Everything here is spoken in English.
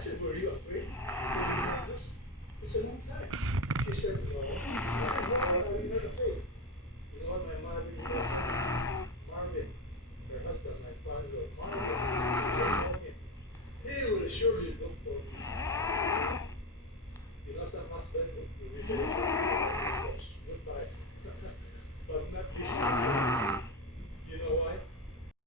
said, were you afraid? It's a long time. She said, no. I said, why are you not afraid? You know what my mother did? Marvin, her husband, my father, Marvin, he will surely look for me. You know, some husband will be very